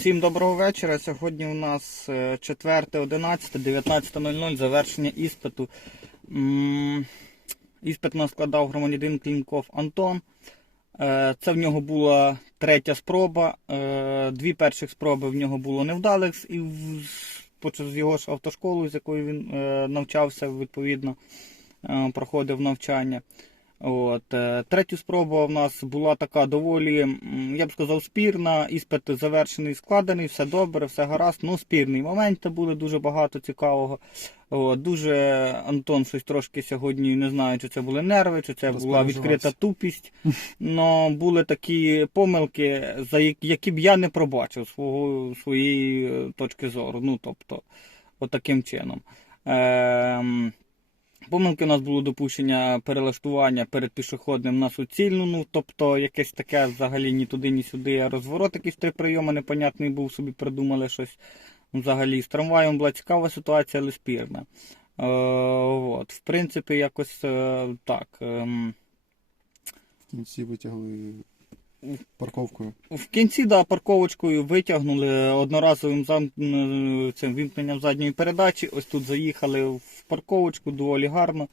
Всім доброго вечора. Сьогодні у нас е, 4.11, 19.00, завершення іспиту. Іспит нас складав громадянин Клінков Антон. Е, Це в нього була третя спроба. Е, Дві перших спроби в нього було невдалих, і з його ж автошколу, з якою він е, навчався, відповідно, е, проходив навчання. От, е, третя спроба в нас була така доволі, я б сказав, спірна. Іспит завершений, складений, все добре, все гаразд. Ну, спірний моменти були дуже багато цікавого. От, дуже Антон щось трошки сьогодні не знаю, чи це були нерви, чи це була відкрита тупість. Но були такі помилки, за які б я не пробачив свого, своєї е, точки зору. Ну, тобто, отаким чином. Ем, Помилки у нас було допущення перелаштування перед пішохідним на суцільну, ну тобто якесь таке взагалі ні туди, ні сюди, а розворот якийсь три прийоми непонятний був, собі придумали щось. Взагалі з трамваєм була цікава ситуація, але спірна. Е, от. В принципі, якось е, так. ем, В кінці витягли парковкою. В кінці да, парковочкою витягнули одноразовим зам... цим вімкненням задньої передачі. Ось тут заїхали в парковочку доволі гарно.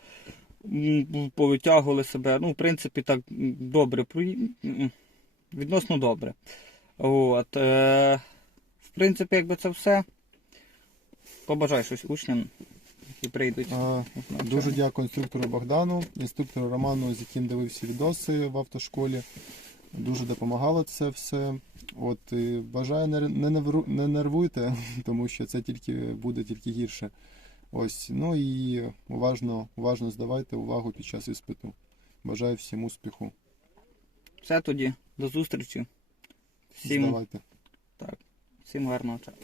Повитягували себе. Ну, в принципі, так добре. Відносно добре. От, е... В принципі, якби це все. Побажай щось учням, які прийдуть. А, дуже дякую інструктору Богдану, інструктору Роману, з яким дивився відоси в автошколі. Дуже допомагало це все. От і бажаю не нервуйте, тому що це тільки буде тільки гірше. Ось, ну і уважно, уважно здавайте увагу під час іспиту. Бажаю всім успіху. Все тоді. До зустрічі. Всім, Здавайте. так, всім гарного часу.